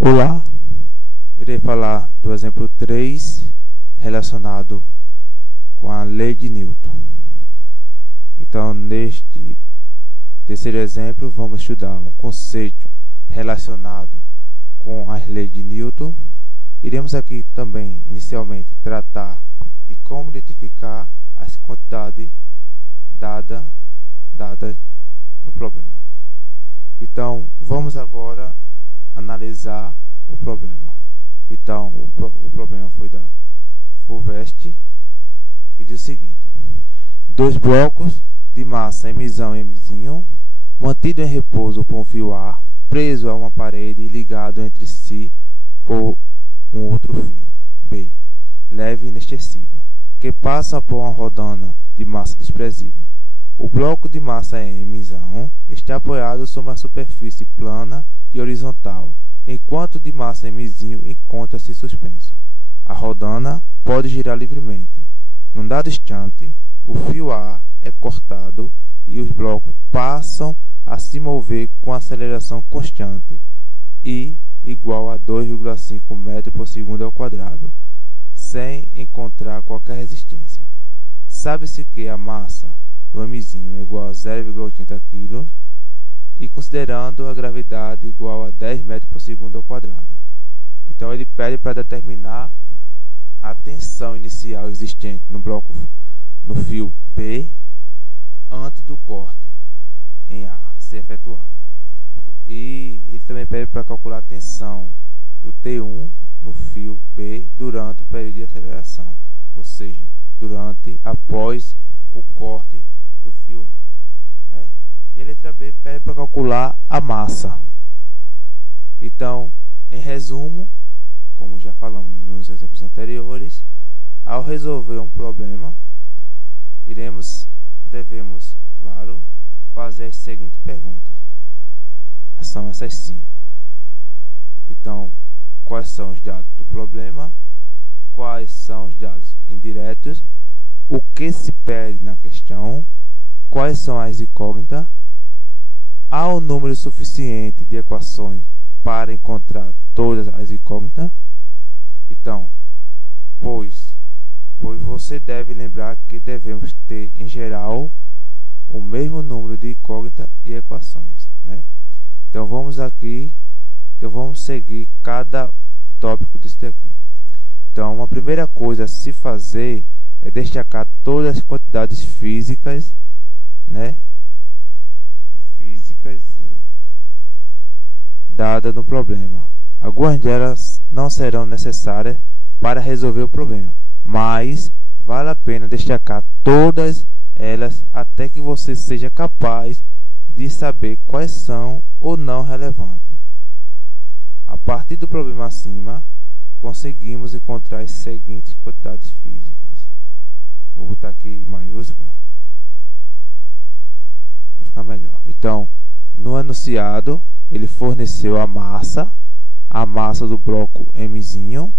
Olá, irei falar do exemplo 3 relacionado com a lei de Newton. Então, neste terceiro exemplo, vamos estudar um conceito relacionado com as leis de Newton. Iremos aqui também, inicialmente, tratar de como identificar as quantidades dadas no problema. Então, vamos agora analisar o problema. Então, o problema foi da FUVEST e diz o seguinte: dois blocos de massa M1 e M, mantido em repouso por um fio A, preso a uma parede e ligado entre si por um outro fio B, leve e inextensível, que passa por uma rodana de massa desprezível. O bloco de massa M1 está apoiado sobre uma superfície plana e horizontal, enquanto o de massa M encontra-se suspenso. A rodana pode girar livremente. Num dado instante, o fio A é cortado e os blocos passam a se mover com aceleração constante e igual a 2,5 metros por segundo ao quadrado, sem encontrar qualquer resistência. Sabe-se que a massa do M é igual a 0,80 kg e considerando a gravidade igual a 10 metros por segundo ao quadrado. Então ele pede para determinar a tensão inicial existente no bloco no fio B antes do corte em A ser efetuado. E ele também pede para calcular a tensão do T1 no fio B durante o período de aceleração, ou seja, após o corte do fio A, né? E a letra B pede para calcular a massa. Então, em resumo, como já falamos nos exemplos anteriores, ao resolver um problema, devemos, claro, fazer as seguintes perguntas. São essas 5. Então, quais são os dados do problema? Quais são os dados indiretos? O que se pede na questão? Quais são as incógnitas? Há um número suficiente de equações para encontrar todas as incógnitas? Então, pois você deve lembrar que devemos ter, em geral, o mesmo número de incógnitas e equações, né? Então, vamos seguir cada tópico desse daqui. Então, uma primeira coisa a se fazer é destacar todas as quantidades físicas, né? Dadas no problema. Algumas delas não serão necessárias para resolver o problema, mas vale a pena destacar todas elas até que você seja capaz de saber quais são ou não relevantes. A partir do problema acima, conseguimos encontrar as seguintes quantidades físicas. Vou botar aqui em maiúsculo para ficar melhor. Então, no enunciado, ele forneceu a massa do bloco M,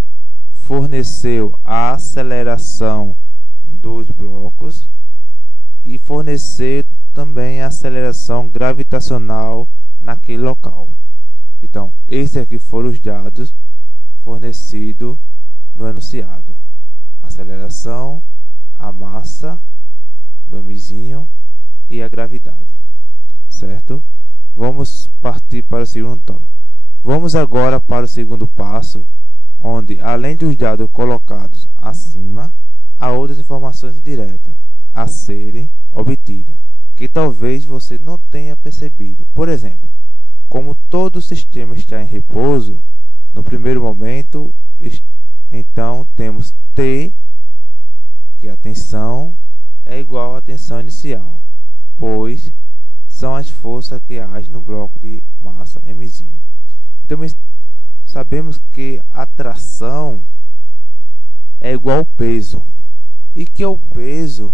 forneceu a aceleração dos blocos e forneceu também a aceleração gravitacional naquele local. Então, esses aqui foram os dados fornecidos no enunciado: a aceleração, a massa do M e a gravidade, certo? Vamos partir para o segundo tópico. Vamos agora para o segundo passo, onde, além dos dados colocados acima, há outras informações indiretas a serem obtidas, que talvez você não tenha percebido. Por exemplo, como todo o sistema está em repouso, no primeiro momento, então temos T, que a tensão é igual à tensão inicial, pois são as forças que agem no bloco de massa M. Também sabemos que a tração é igual ao peso, e que o peso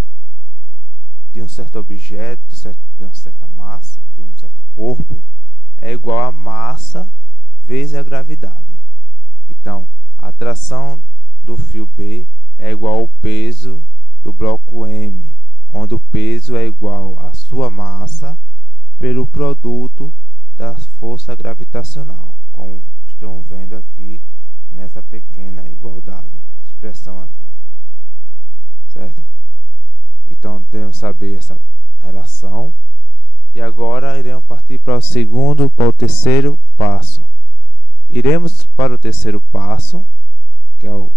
de um certo objeto, de uma certa massa, de um certo corpo, é igual à massa vezes a gravidade. Então, a tração do fio B é igual ao peso do bloco M, onde o peso é igual à sua massa pelo produto da força gravitacional, como estão vendo devemos saber essa relação. E agora iremos partir para o terceiro passo. Iremos para o terceiro passo, que é o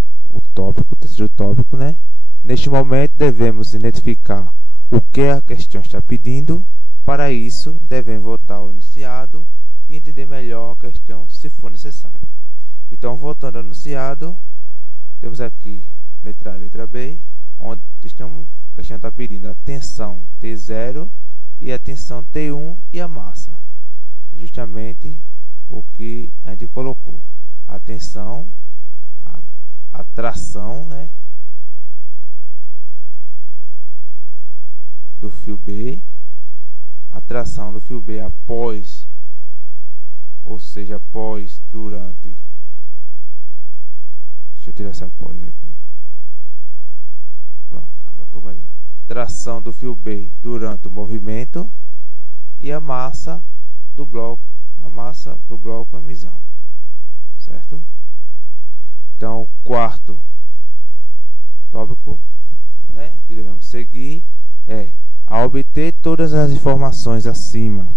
terceiro tópico, né? Neste momento devemos identificar o que a questão está pedindo. Para isso, devemos voltar ao enunciado e entender melhor a questão, se for necessário. Então, voltando ao enunciado, temos aqui letra A e letra B, onde a questão está pedindo a tensão T0 e a tensão T1 e a massa. Justamente o que a gente colocou. A tensão, a tração, né, do fio B, a tração do fio B após, ou seja, após, durante. Deixa eu tirar essa após aqui. Pronto, agora ficou melhor. Tração do fio B durante o movimento e a massa do bloco emissão, certo? Então, o quarto tópico, né, que devemos seguir é: ao obter todas as informações acima,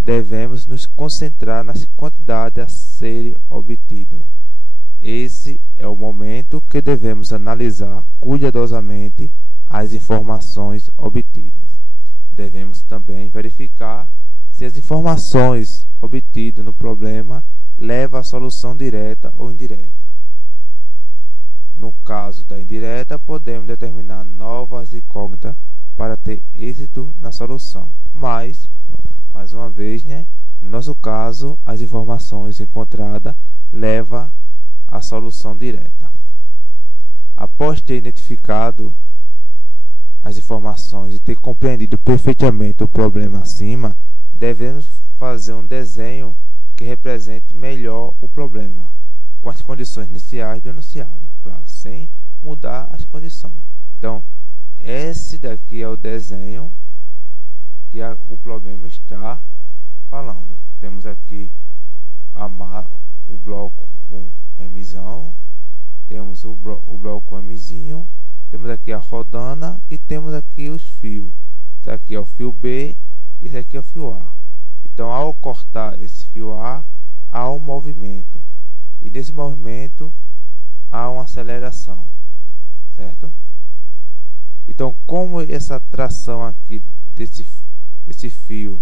devemos nos concentrar nas quantidades a serem obtidas. Esse é o momento que devemos analisar cuidadosamente as informações obtidas. Devemos também verificar se as informações obtidas no problema levam à solução direta ou indireta. No caso da indireta, podemos determinar novas incógnitas para ter êxito na solução. Mas, mais uma vez, né, no nosso caso, as informações encontradas levam à solução direta. Após ter identificado as informações e ter compreendido perfeitamente o problema acima, devemos fazer um desenho que represente melhor o problema, com as condições iniciais do enunciado, claro, sem mudar as condições. Então, esse daqui é o desenho que o problema está falando. Temos aqui o bloco com emissão, temos o bloco com emisinho, temos aqui a rodana e temos aqui os fios. Esse aqui é o fio B e esse aqui é o fio A. Então, ao cortar esse fio A, há um movimento. E nesse movimento há uma aceleração, certo? Então, como essa tração aqui desse fio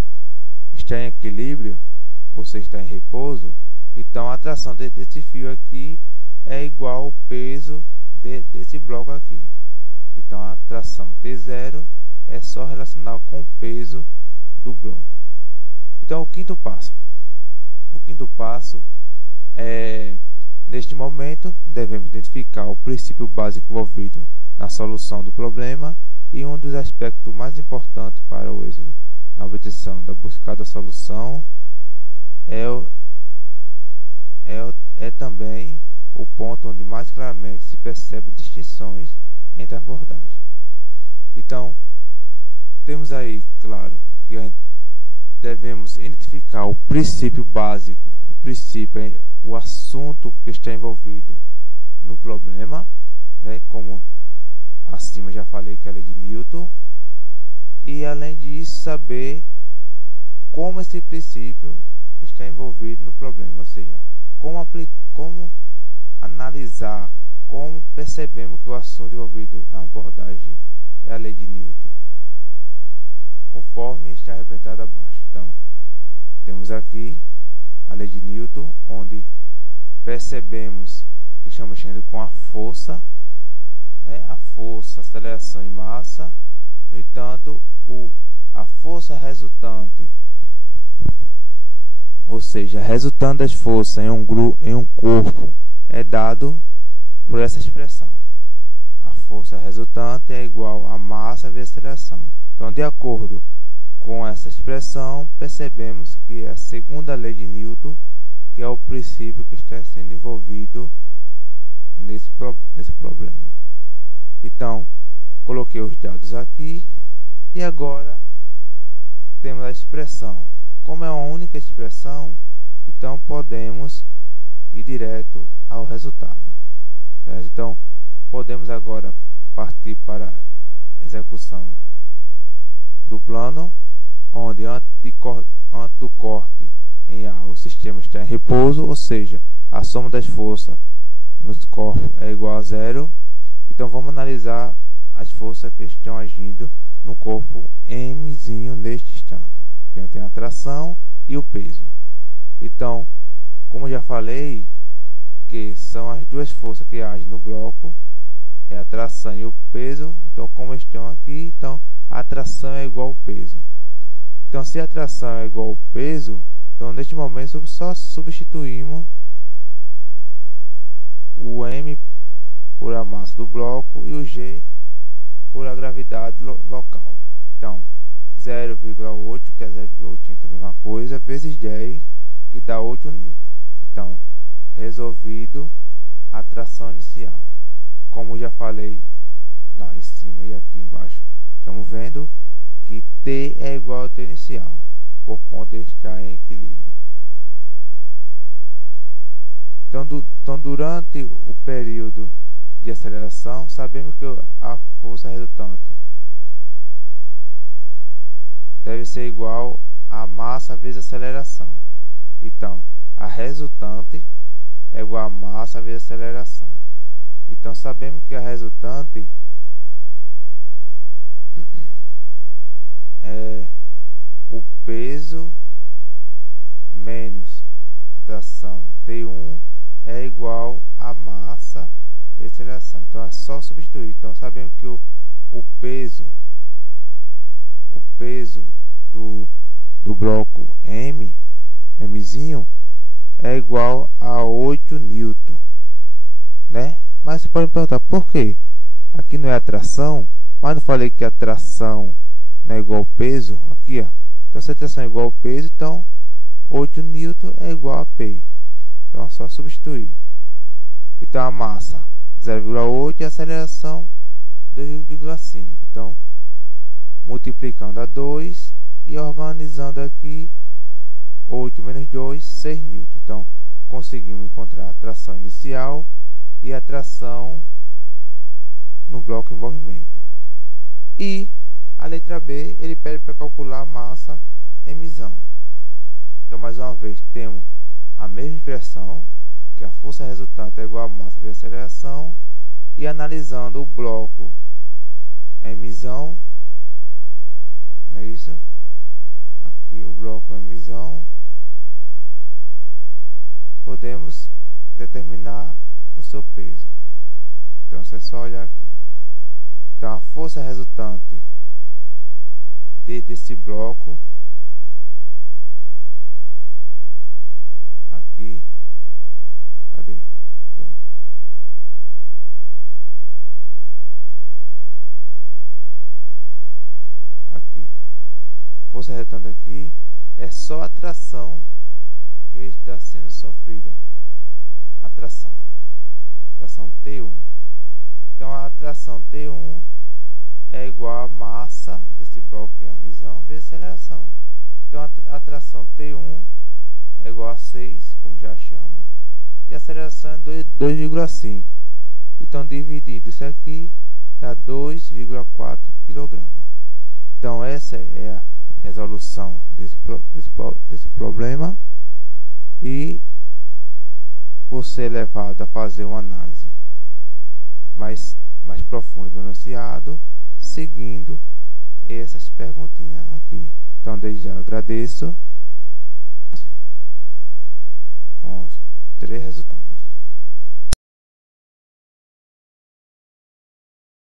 está em equilíbrio, ou seja, está em repouso, então a tração desse fio aqui é igual ao peso desse bloco aqui. Então, a tração T0 é só relacional com o peso do bloco. Então, o quinto passo é: neste momento, devemos identificar o princípio básico envolvido na solução do problema, e um dos aspectos mais importantes para o êxito na obtenção da buscada solução é também o ponto onde mais claramente se percebe distinções entre abordagens. Então, temos aí, claro, que a gente devemos identificar o princípio básico. O princípio é o assunto que está envolvido no problema, né, como acima já falei, que é a lei de Newton, e além disso saber como esse princípio está envolvido no problema, ou seja, como analisar, como percebemos que o assunto envolvido na abordagem é a lei de Newton, conforme está representado abaixo. Então, temos aqui a lei de Newton, onde percebemos que estamos mexendo com a força, né, a força, aceleração e massa. No entanto, a força resultante, ou seja, resultante das forças em um corpo, é dado por essa expressão. A força resultante é igual a massa vezes aceleração. Então, de acordo com essa expressão, percebemos que é a segunda lei de Newton, que é o princípio que está sendo envolvido nesse problema. Então, coloquei os dados aqui e agora temos a expressão. Como é uma única expressão, então podemos ir direto ao resultado, certo? Então, podemos agora partir para execução do plano, onde antes do corte em A o sistema está em repouso, ou seja, a soma das forças nos corpos é igual a zero. Então vamos analisar as forças que estão agindo no corpo Mzinho neste instante. Tem a tração e o peso. Então, como eu já falei, que são as duas forças que agem no bloco, é a tração e o peso. Então, como estão aqui, então a tração é igual ao peso. Então, se a tração é igual ao peso, então neste momento só substituímos o M por a massa do bloco e o G por a gravidade local. Então, 0,8, que é 0,80 a mesma coisa, vezes 10, que dá 8 N. Então, resolvido a tração inicial. Como já falei lá em cima e aqui embaixo, estamos vendo que T é igual a T inicial, por conta de estar em equilíbrio. Então, durante o período de aceleração, sabemos que a força resultante deve ser igual a massa vezes aceleração. Então, a resultante é igual a massa vezes aceleração. Então, sabemos que a resultante é o peso menos a tração T1 é igual a massa vezes aceleração. Então, é só substituir. Então, sabemos que o peso do bloco Mzinho é igual a 8 N, né? Mas você pode me perguntar por quê? Aqui não é a tração, mas não falei que a tração não é igual ao peso? Aqui, ó. Então, se a tração é igual ao peso, então 8 N é igual a P. Então, é só substituir. Então, a massa 0,8 e a aceleração 2,5. Então, multiplicando a 2 e organizando aqui 8 menos 2, 6 N. Então, conseguimos encontrar a tração inicial e a tração no bloco em movimento. E a letra B, ele pede para calcular a massa Mzão. Então, mais uma vez, temos a mesma expressão, que a força resultante é igual a massa vezes aceleração, e analisando o bloco Mzão, não é isso? Aqui o bloco Mzão, podemos determinar o seu peso. Então, é só olhar aqui. Então, a força resultante desse bloco aqui, cadê? Bloco. Aqui. Força resultante aqui é só a tração que está sendo sofrida. A tração T1. Então, a tração T1 é igual a massa desse bloco que é a Mzão vezes aceleração. Então, a tração T1 é igual a 6, como já achamos, e a aceleração é 2,5. Então, dividindo isso aqui, dá 2,4 kg. Então, essa é a resolução desse problema, e você é levado a fazer uma análise mais profunda do enunciado, seguindo essas perguntinhas aqui. Então, desde já agradeço com os 3 resultados.